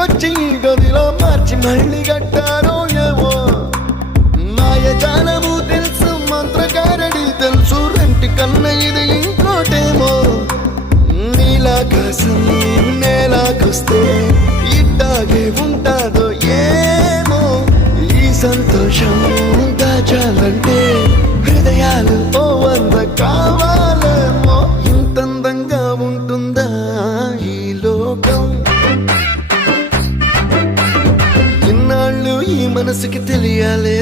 ఇంటికొచ్చి గదిలో మార్చి మళ్ళీ కట్టారో ఏమో మాయజాలము తెలుసు మంత్రకారడి తెలుసు రెంటి కన్న ఇది ఇంకోటేమో నీలాకాశం నేలాకొస్తే ఇట్టాగే ఉంటాదో ఏమో ఈ సంతోషం దాచాలంటే హృదయాలు ఓ వంద కావాలేమో ఇంతందంగా ఉంటుందా ఈ లోకం ఇన్నాళ్ళు ఈ మనసుకి తెలియాలే